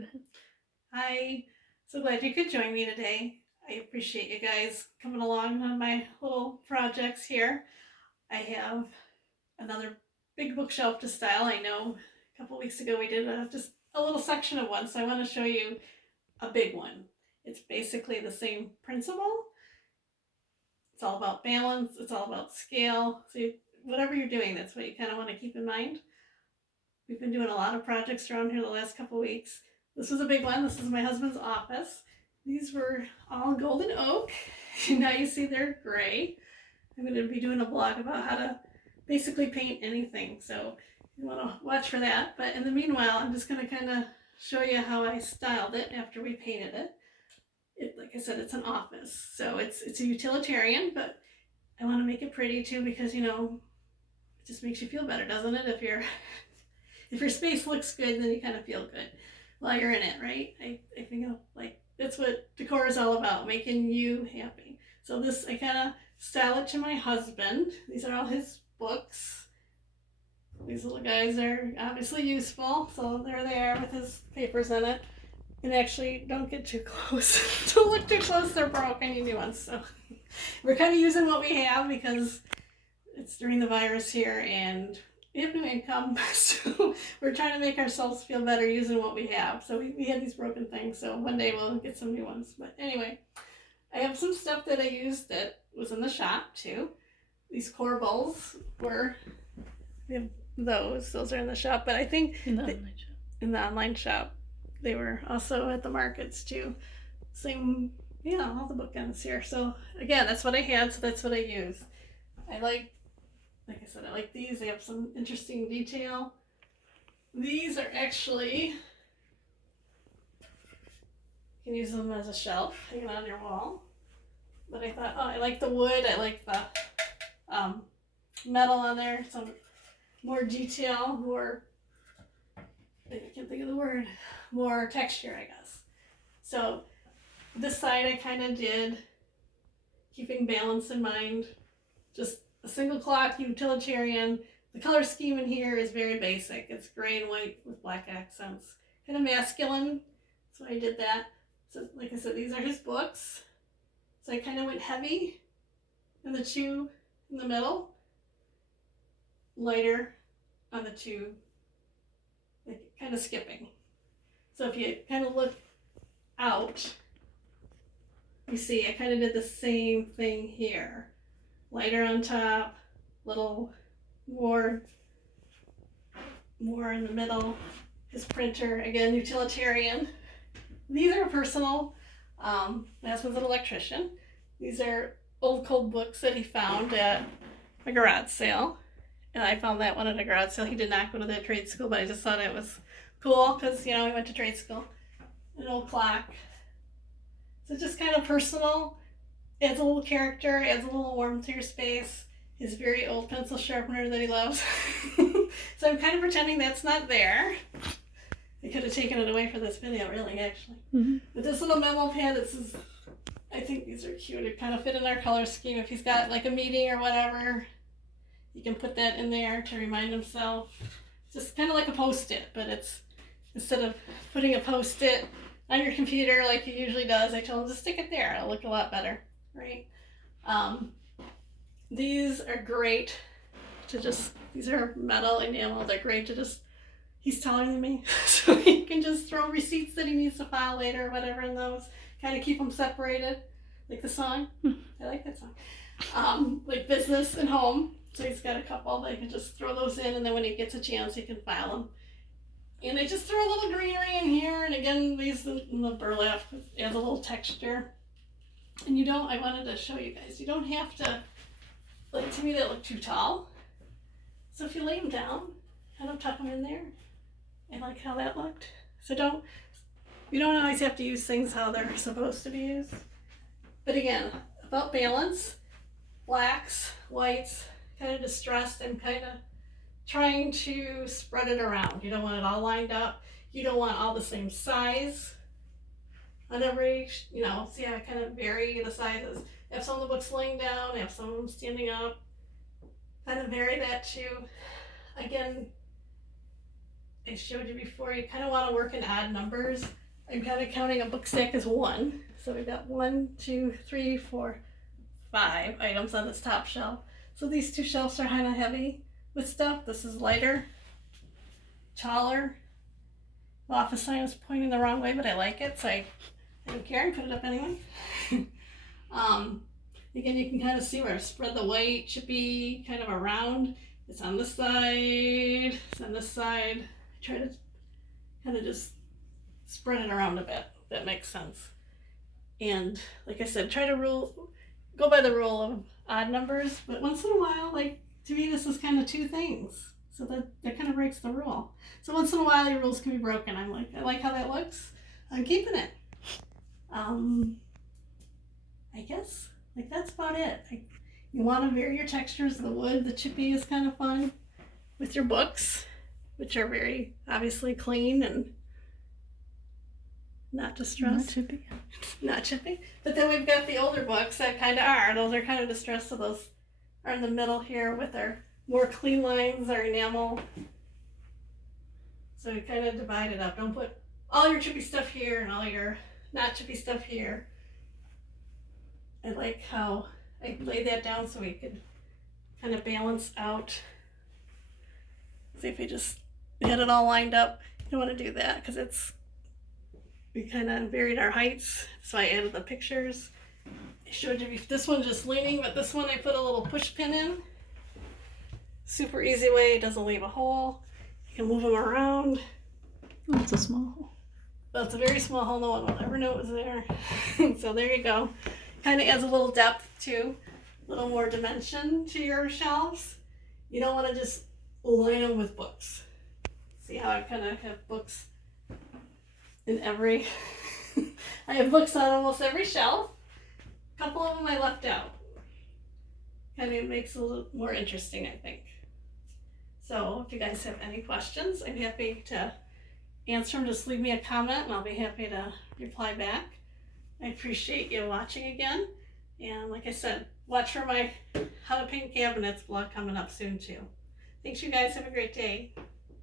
Go ahead. Hi, so glad you could join me today. I appreciate you guys coming along on my little projects here. I have another big bookshelf to style. I know a couple weeks ago we did just a little section of one, so I want to show you a big one. It's basically the same principle. It's all about balance, it's all about scale. Whatever you're doing, that's what you kind of want to keep in mind. We've been doing a lot of projects around here the last couple weeks. This was a big one. This is my husband's office. These were all golden oak. Now you see they're gray. I'm going to be doing a blog about how to basically paint anything. So you want to watch for that. But in the meanwhile, I'm just going to kind of show you how I styled it after we painted it. Like I said, it's an office. So it's a utilitarian, but I want to make it pretty too because, it just makes you feel better, doesn't it? If your space looks good, then you kind of feel good while you're in it, right? I think like that's what decor is all about, making you happy. So this, I kind of style it to my husband. These are all his books. These little guys are obviously useful, so they're there with his papers in it. And actually, don't get too close. Don't look too close, they're broken, you new ones. So we're kind of using what we have because it's during the virus here and we have no income, so we're trying to make ourselves feel better using what we have. So we had these broken things, so one day we'll get some new ones. But anyway, I have some stuff that I used that was in the shop too. These core bowls we have those are in the shop, but I think in the online shop, they were also at the markets too. Same, yeah, all the bookends here. So again, that's what I had, so that's what I use. I like I said, I like these. They have some interesting detail. These are actually, you can use them as a shelf, hanging on your wall. But I thought, oh, I like the wood. I like the metal on there. Some more detail, I can't think of the word, more texture, I guess. So this side I kind of did, keeping balance in mind, just a single clock, utilitarian. The color scheme in here is very basic. It's gray and white with black accents. Kind of masculine, so I did that. So like I said, these are his books. So I kind of went heavy in the two in the middle, lighter on the two, like kind of skipping. So if you kind of look out, you see I kind of did the same thing here. Lighter on top, little more in the middle. His printer, again, utilitarian. These are personal. My husband's an electrician. These are old cold books that he found at a garage sale. And I found that one at a garage sale. He did not go to the trade school, but I just thought it was cool because, he went to trade school. An old clock. So just kind of personal. Adds a little character, adds a little warmth to your space. His very old pencil sharpener that he loves. So I'm kind of pretending that's not there. I could have taken it away for this video, really, actually. Mm-hmm. But this little memo pad, I think these are cute. It kind of fit in our color scheme. If he's got like a meeting or whatever, you can put that in there to remind himself. It's just kind of like a Post-it, but it's, instead of putting a Post-it on your computer like he usually does, I told him to stick it there. It'll look a lot better, right? These are great these are metal enamel. They're great to just, he's taller than me, so he can just throw receipts that he needs to file later or whatever in those, kind of keep them separated, like the song. I like that song. Like business and home. So he's got a couple that he can just throw those in, and then when he gets a chance, he can file them. And I just throw a little greenery in here, and again, these in the burlap adds a little texture. And I wanted to show you guys, you don't have to, like, to me they look too tall. So if you lay them down, kind of tuck them in there. I like how that looked. So you don't always have to use things how they're supposed to be used. But again, about balance, blacks, whites, kind of distressed and kind of trying to spread it around. You don't want it all lined up. You don't want all the same size on every, see how I kind of vary the sizes. I have some of the books laying down, I have some of them standing up. Kind of vary that too. Again, I showed you before, you kind of want to work in odd numbers. I'm kind of counting a book stack as one. So we've got 1, 2, 3, 4, 5 items on this top shelf. So these two shelves are kind of heavy with stuff. This is lighter, taller. The office sign is pointing the wrong way, but I like it, so I don't care. I put it up anyway. Again, you can kind of see where I've spread the white chippy kind of around. It's on this side, it's on this side. I try to kind of just spread it around a bit, if that makes sense. And like I said, try to go by the rule of odd numbers, but once in a while, like to me, this is kind of two things. So that kind of breaks the rule. So once in a while, your rules can be broken. I like how that looks. I'm keeping it. I guess like that's about it. You want to vary your textures. The wood, the chippy is kind of fun with your books, which are very obviously clean and not distressed. Not chippy. Not chippy. But then we've got the older books that kind of are. Those are kind of distressed, so those are in the middle here with our more clean lines, our enamel. So we kind of divide it up. Don't put all your chippy stuff here and all your not chippy stuff here. I like how I laid that down so we could kind of balance out. See if we just had it all lined up. You don't want to do that because we kind of varied our heights. So I added the pictures. I showed you this one just leaning, but this one I put a little push pin in. Super easy way, it doesn't leave a hole. You can move them around. Oh, it's a small hole. Well, it's a very small hole, no one will ever know it was there. So there you go. Kind of adds a little depth too, a little more dimension to your shelves. You don't want to just line them with books. See how I kind of have books in every, I have books on almost every shelf. A couple of them I left out. Kind of makes it a little more interesting, I think. So if you guys have any questions, I'm happy to answer them. Just leave me a comment and I'll be happy to reply back. I appreciate you watching again. And like I said, watch for my How to Paint Cabinets vlog coming up soon too. Thanks, you guys. Have a great day.